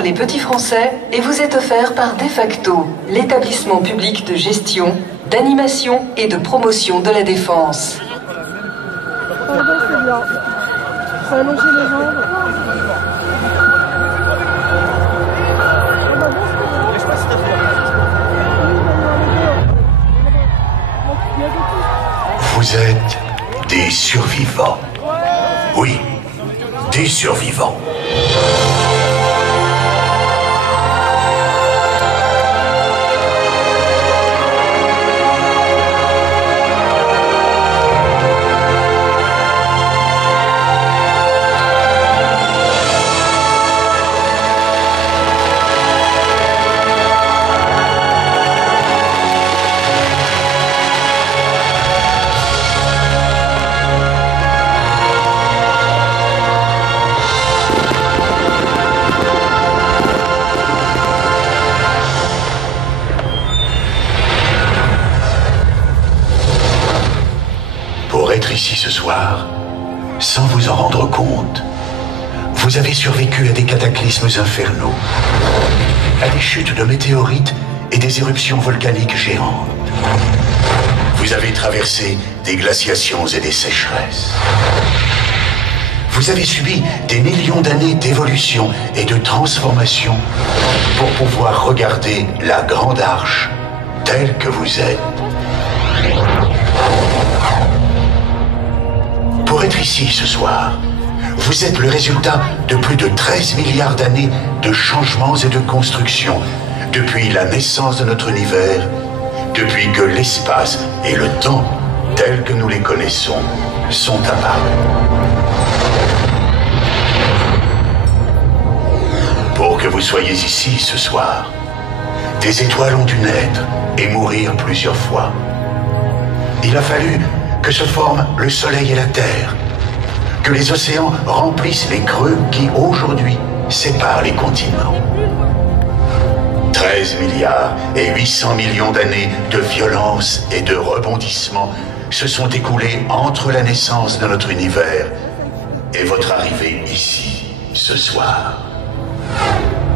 par les petits Français et vous est offert par De Facto, l'établissement public de gestion, d'animation et de promotion de la défense. C'est bien. Faut allonger les jambes. Vous êtes des survivants. Oui, des survivants. Ici ce soir, sans vous en rendre compte, vous avez survécu à des cataclysmes infernaux, à des chutes de météorites et des éruptions volcaniques géantes. Vous avez traversé des glaciations et des sécheresses. Vous avez subi des millions d'années d'évolution et de transformation pour pouvoir regarder la Grande Arche telle que vous êtes. Pour être ici ce soir, vous êtes le résultat de plus de 13 milliards d'années de changements et de constructions depuis la naissance de notre univers, depuis que l'espace et le temps, tels que nous les connaissons, sont apparus. Pour que vous soyez ici ce soir, des étoiles ont dû naître et mourir plusieurs fois. Il a fallu que se forment le Soleil et la Terre, que les océans remplissent les creux qui, aujourd'hui, séparent les continents. 13 milliards et 800 millions d'années de violence et de rebondissements se sont écoulés entre la naissance de notre univers et votre arrivée ici, ce soir.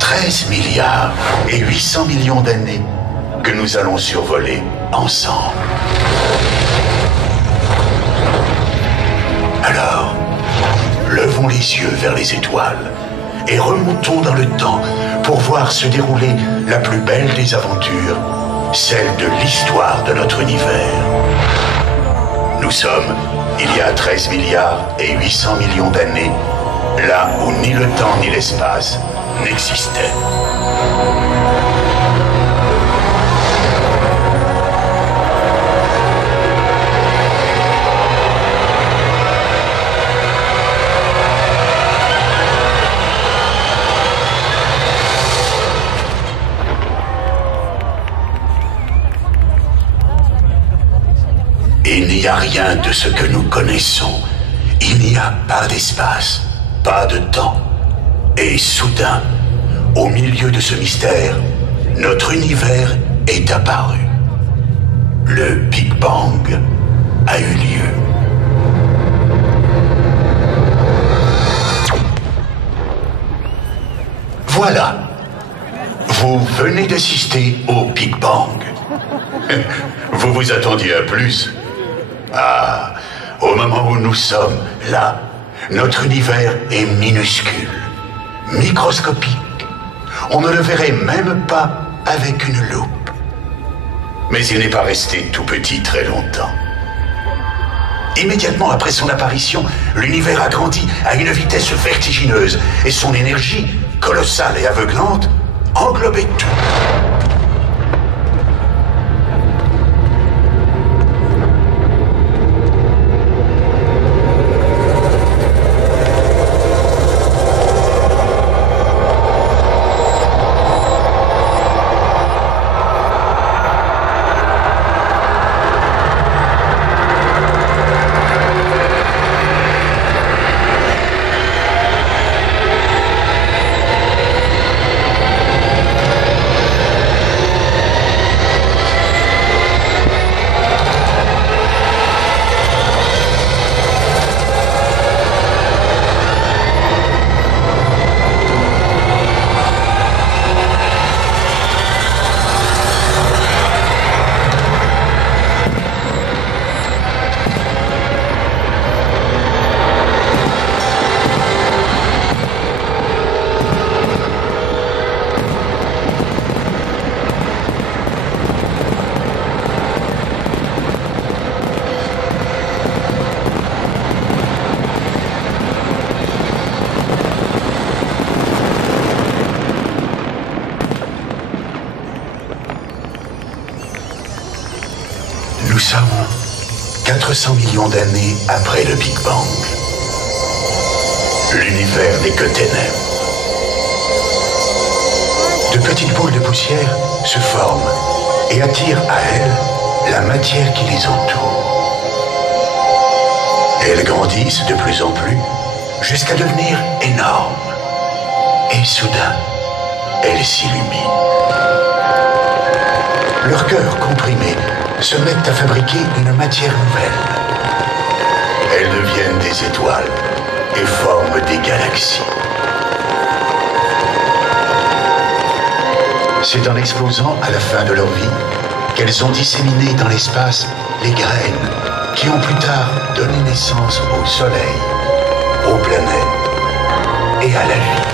13 milliards et 800 millions d'années que nous allons survoler ensemble. Alors, levons les yeux vers les étoiles et remontons dans le temps pour voir se dérouler la plus belle des aventures, celle de l'histoire de notre univers. Nous sommes, il y a 13 milliards et 800 millions d'années, là où ni le temps ni l'espace n'existaient. Il n'y a rien de ce que nous connaissons. Il n'y a pas d'espace, pas de temps. Et soudain, au milieu de ce mystère, notre univers est apparu. Le Big Bang a eu lieu. Voilà. Vous venez d'assister au Big Bang. Vous vous attendiez à plus. Ah, au moment où nous sommes, là, notre univers est minuscule, microscopique. On ne le verrait même pas avec une loupe. Mais il n'est pas resté tout petit très longtemps. Immédiatement après son apparition, l'univers a grandi à une vitesse vertigineuse et son énergie, colossale et aveuglante, englobait tout. sommes 400 millions d'années après le Big Bang. L'univers n'est que ténèbres. De petites boules de poussière se forment et attirent à elles la matière qui les entoure. Elles grandissent de plus en plus jusqu'à devenir énormes. Et soudain, elles s'illuminent. Leurs cœurs comprimés se mettent à fabriquer une matière nouvelle. Elles deviennent des étoiles et forment des galaxies. C'est en explosant à la fin de leur vie qu'elles ont disséminé dans l'espace les graines qui ont plus tard donné naissance au Soleil, aux planètes et à la vie.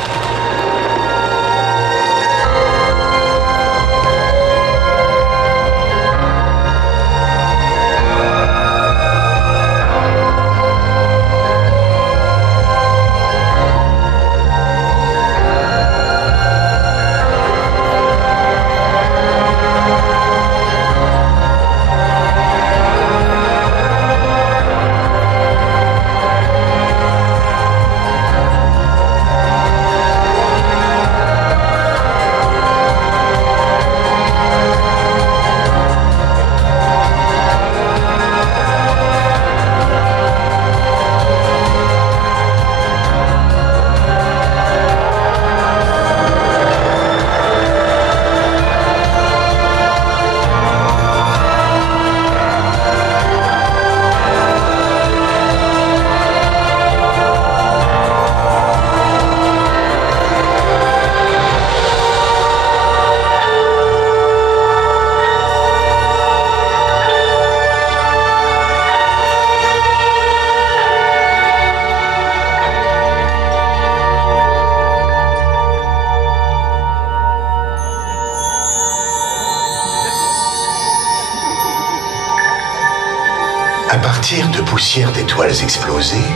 À partir de poussières d'étoiles explosées,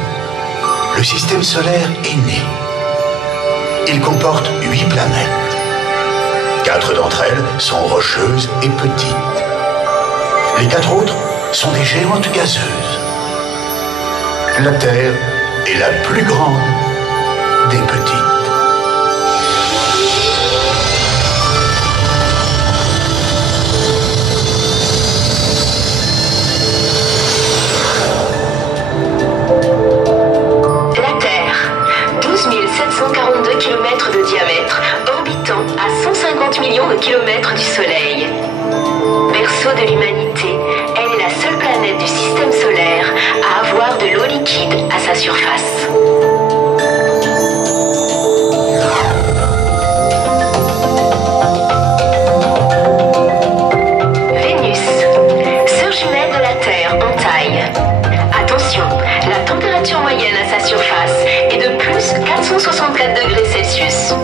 le système solaire est né. Il comporte 8 planètes. 4 d'entre elles sont rocheuses et petites. Les 4 autres sont des géantes gazeuses. La Terre est la plus grande des petites. Km de diamètre, orbitant à 150 millions de kilomètres du Soleil. Berceau de l'humanité, elle est la seule planète du système solaire à avoir de l'eau liquide à sa surface. Vénus, sœur jumelle de la Terre en taille. Attention, la température moyenne à sa surface est de plus 464 degrés Celsius.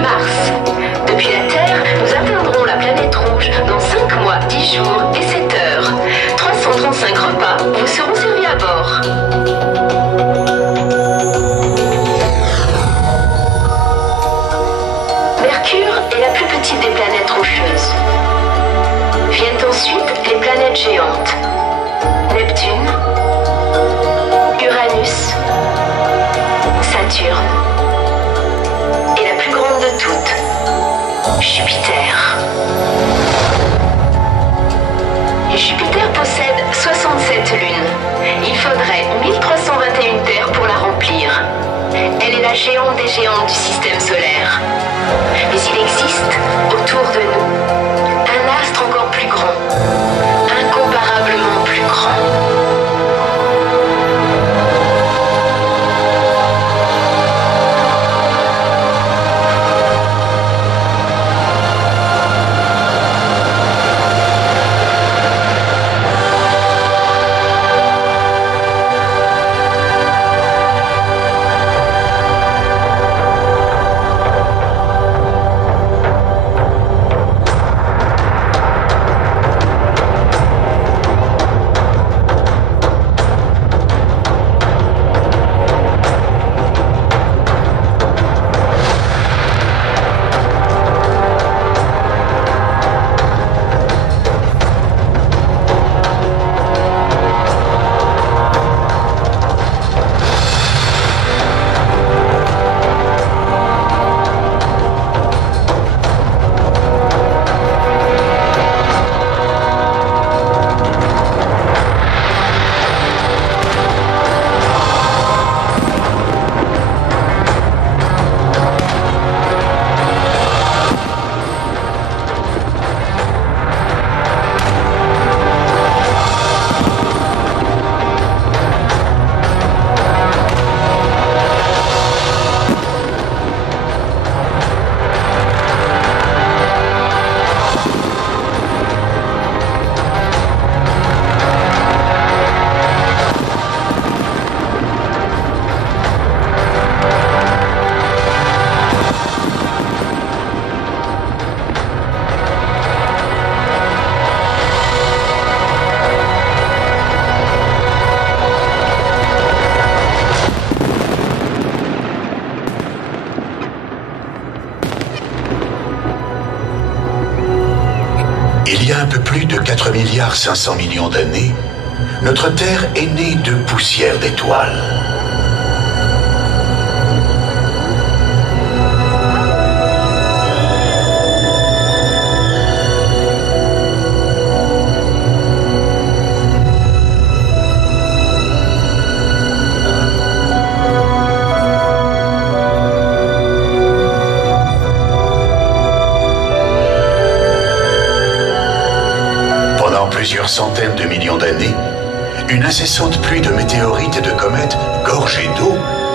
Mars. Depuis la Terre, nous atteindrons la planète rouge dans 5 mois, 10 jours et 7 heures. 335 repas vous seront servis à bord. Mercure est la plus petite des planètes rocheuses. Viennent ensuite les planètes géantes. Neptune, Uranus, Saturne et la plus grande de toutes, Jupiter. Jupiter possède 67 lunes. Il faudrait 1321 terres pour la remplir. Elle est la géante des géantes du système solaire. Mais il existe, autour de nous, un astre encore plus grand, incomparablement plus grand. 1,5 milliard d'années, notre Terre est née de poussière d'étoiles. Plusieurs centaines de millions d'années, une incessante pluie de météorites et de comètes, gorgées d'eau,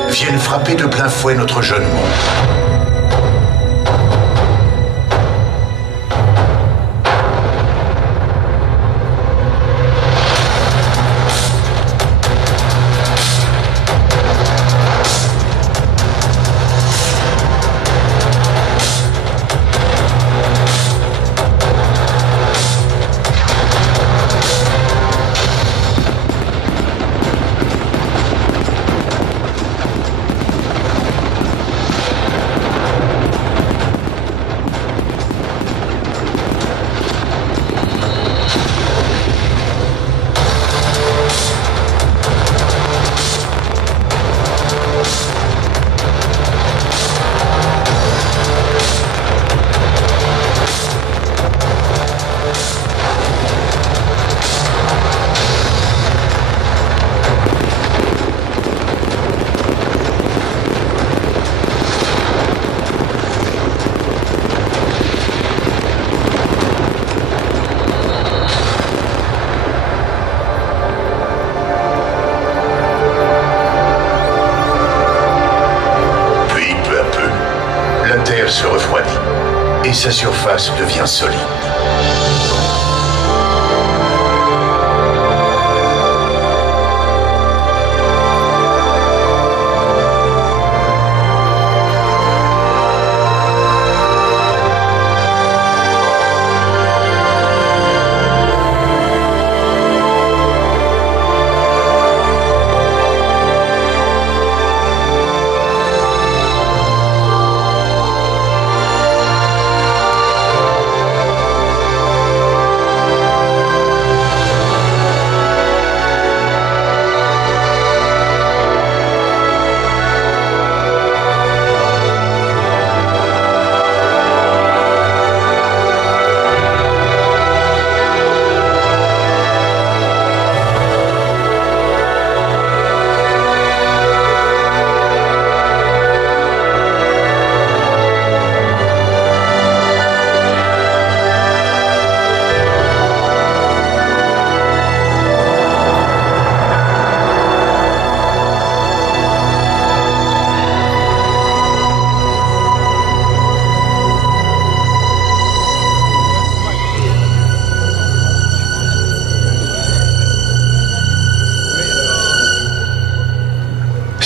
viennent frapper de plein fouet notre jeune monde. Se refroidit et sa surface devient solide.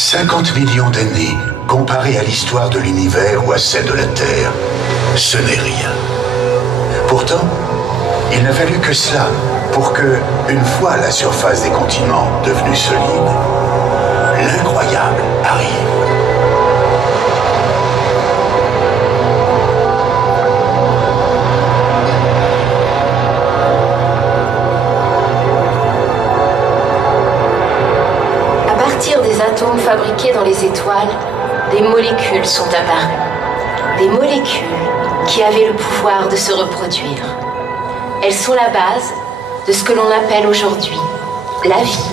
« 50 millions d'années, comparées à l'histoire de l'univers ou à celle de la Terre, ce n'est rien. Pourtant, il n'a fallu que cela pour que, une fois la surface des continents devenue solide, l'incroyable arrive. Atomes fabriqués dans les étoiles, des molécules sont apparues. Des molécules qui avaient le pouvoir de se reproduire. Elles sont la base de ce que l'on appelle aujourd'hui la vie.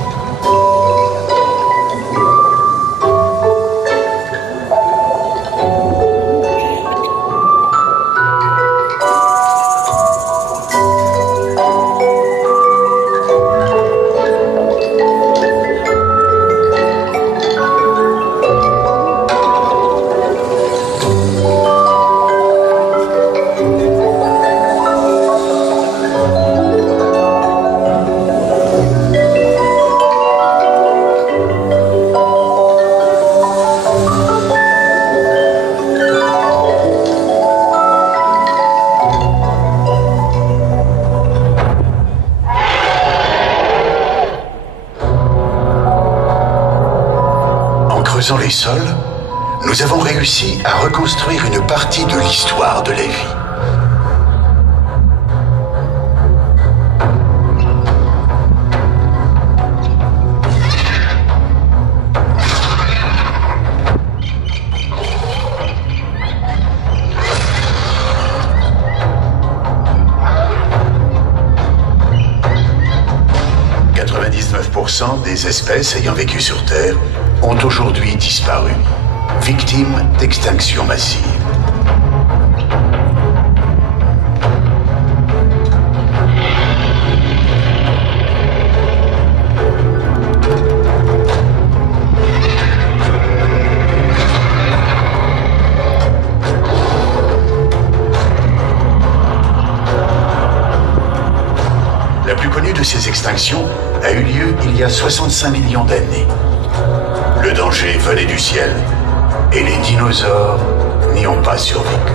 Creusant les sols, nous avons réussi à reconstruire une partie de l'histoire de la vie. 99% des espèces ayant vécu sur Terre ont aujourd'hui disparu, victimes d'extinction massive. La plus connue de ces extinctions a eu lieu il y a 65 millions d'années. Le danger venait du ciel et les dinosaures n'y ont pas survécu.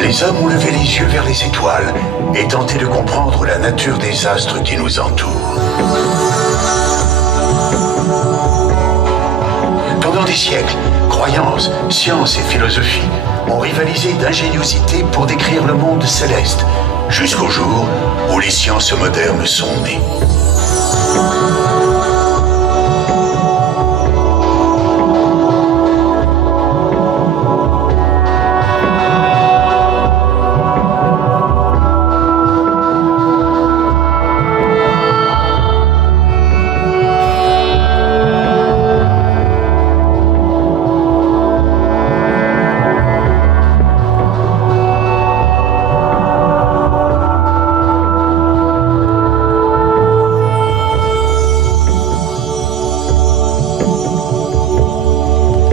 Les hommes ont levé les yeux vers les étoiles et tenté de comprendre la nature des astres qui nous entourent. Pendant des siècles, croyances, sciences et philosophie ont rivalisé d'ingéniosité pour décrire le monde céleste, jusqu'au jour où les sciences modernes sont nées.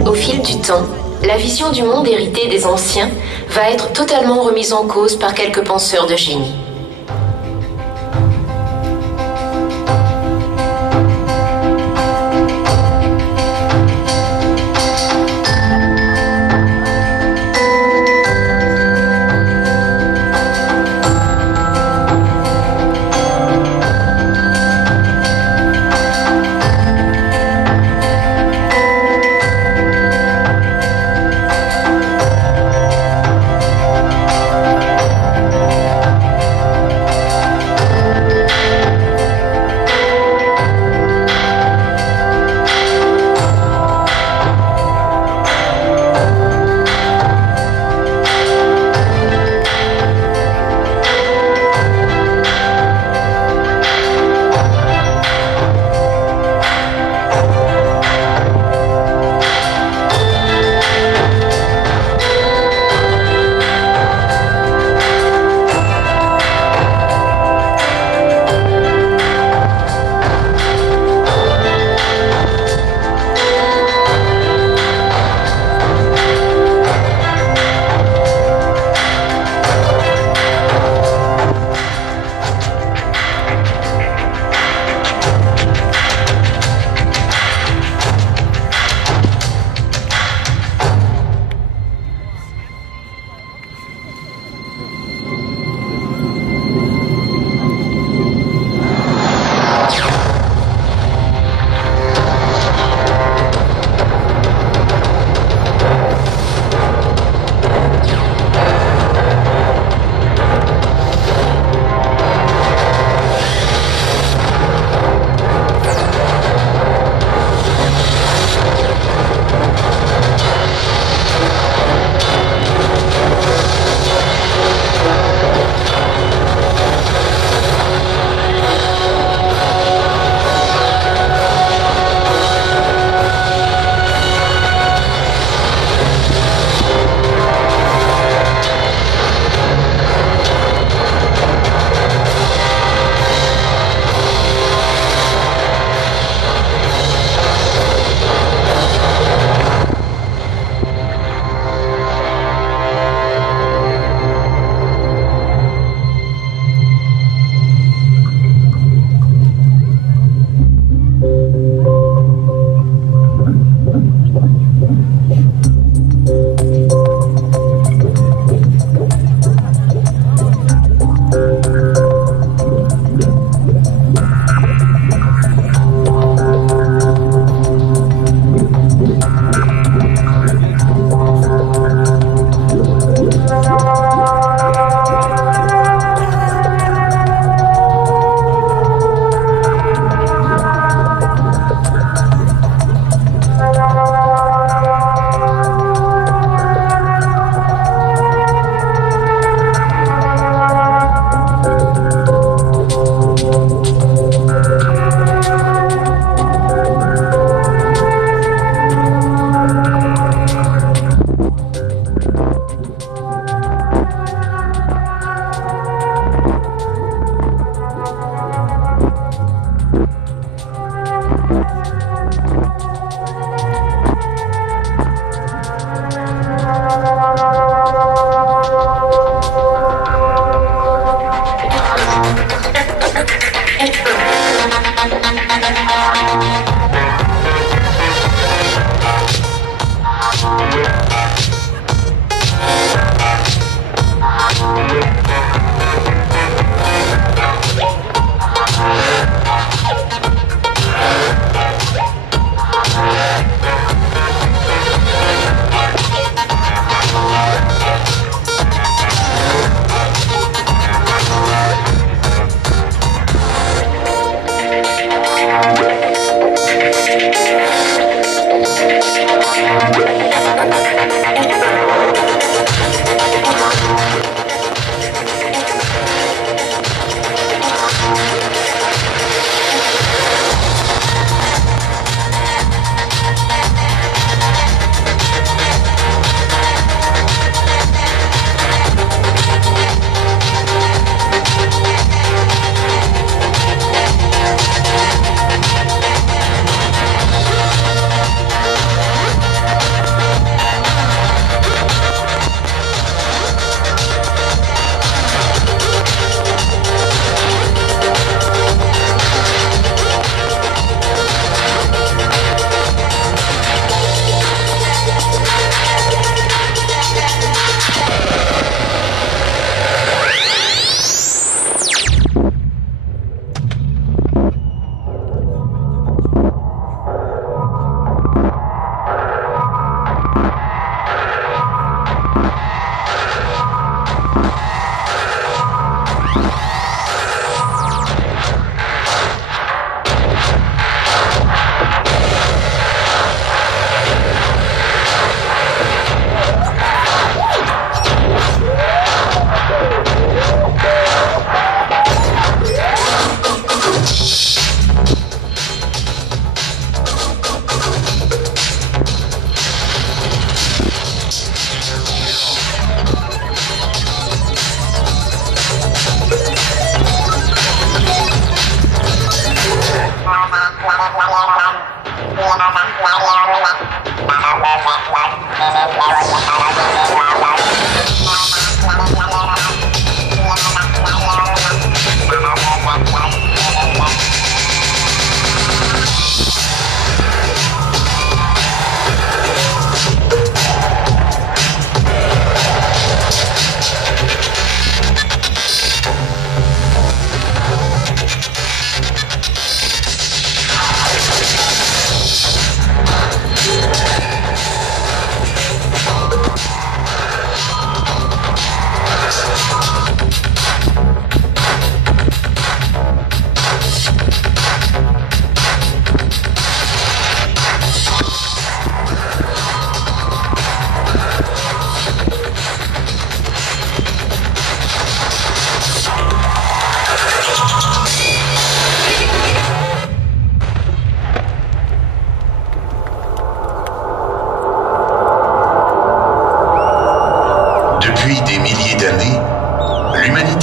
Au fil du temps, la vision du monde hérité des anciens va être totalement remise en cause par quelques penseurs de génie.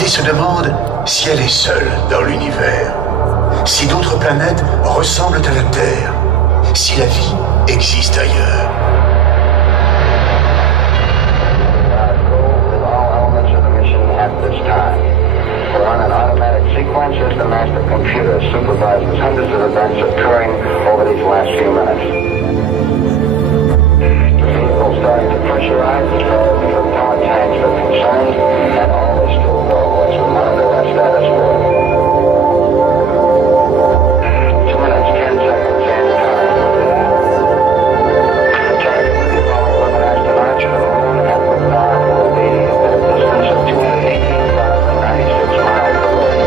se demande si elle est seule dans l'univers, si d'autres planètes ressemblent à la Terre, si la vie existe ailleurs. We're on an automatic sequence as the master computer supervises hundreds of events occurring over these last few minutes. The vehicle starting to pressurize as far as the propellant tanks are concerned, and all is still low as we monitor that status for 2 minutes, 10 seconds in time. The target will be following 11 astronauts to the moon and with now will be at a distance of 218,096 miles away.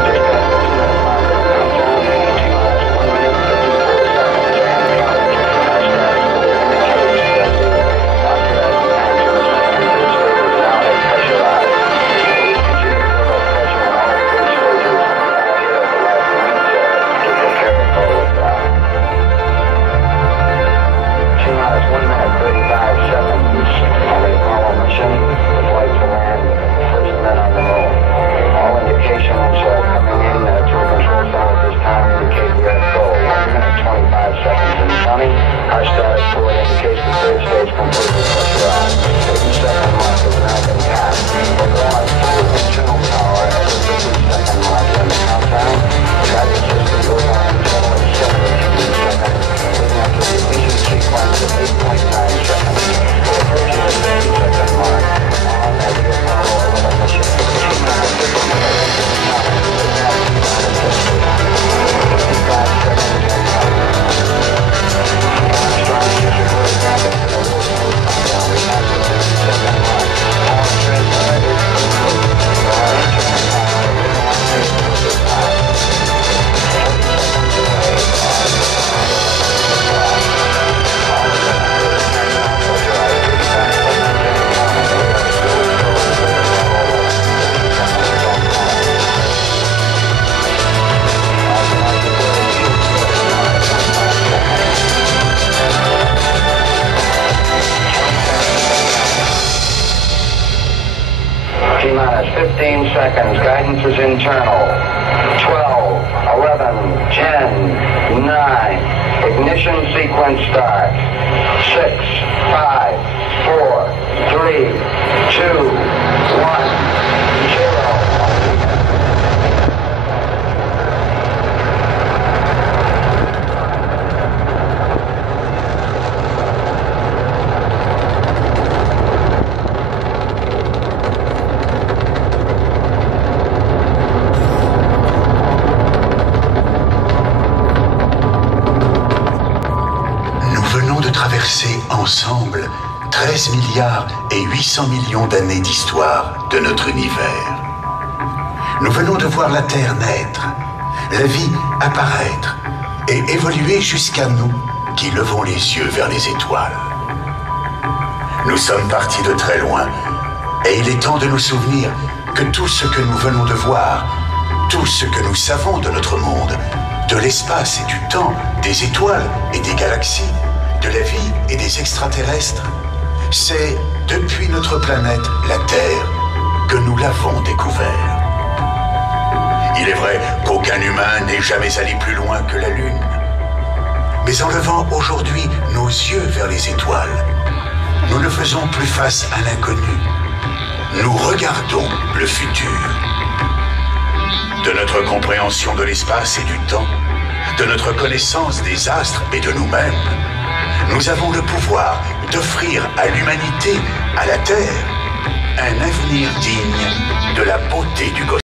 Just past the 2 minute mark of the countdown, T-minus 1 minute, 54 seconds, and counting. Our status will indicate that the oxidizing tanks in the second and third stages now have pressurized. Please continue to put pressure on all three stages here at the last minute to prepare for liftoff. T-minus 1 minute, 35 seconds on the Apollo mission. The flight to land first men on the moon. All indications coming in to a control cell at this time indicate we're at go. 1 minute, 25 seconds and counting. Our status board indicates the third stage completely pressurized. 50-second mark has now been passed. We're going full internal power at the 50-second mark in the countdown. The guidance system goes on internal at 17 seconds, leading up to the ignition sequence at 8.9 seconds. We're approaching the 50-second mark on the Apollo 11 mission. T-minus 50 seconds in counting. We're now T-minus 55 seconds in counting. Armstrong is really rapid and a little smooth countdown. We passed the 50-second mark. All transmitters complete. Our instrument times are written on paper at this time. 40 seconds away on the clock. All of the numbers are turned on for drive. 35 seconds in counting. We are still going with the Apollo 11 seconds on time. Master board is 49.5 seconds. T-minus 15 seconds. Guidance is internal. 12, 11, 10, 9. Ignition sequence starts. 6, 5, 4, 3, 2, 1, 0. Traverser ensemble 13 milliards et 800 millions d'années d'histoire. de notre univers. Nous venons de voir la Terre naître, la vie apparaître et évoluer jusqu'à nous qui levons les yeux vers les étoiles. Nous sommes partis de très loin et il est temps de nous souvenir que tout ce que nous venons de voir, tout ce que nous savons de notre monde, de l'espace et du temps, des étoiles et des galaxies, de la vie et des extraterrestres, c'est depuis notre planète, la Terre, que nous l'avons découvert. Il est vrai qu'aucun humain n'est jamais allé plus loin que la Lune. Mais en levant aujourd'hui nos yeux vers les étoiles, nous ne faisons plus face à l'inconnu. Nous regardons le futur. De notre compréhension de l'espace et du temps, de notre connaissance des astres et de nous-mêmes, nous avons le pouvoir d'offrir à l'humanité, à la Terre, un avenir digne de la beauté du cosmos.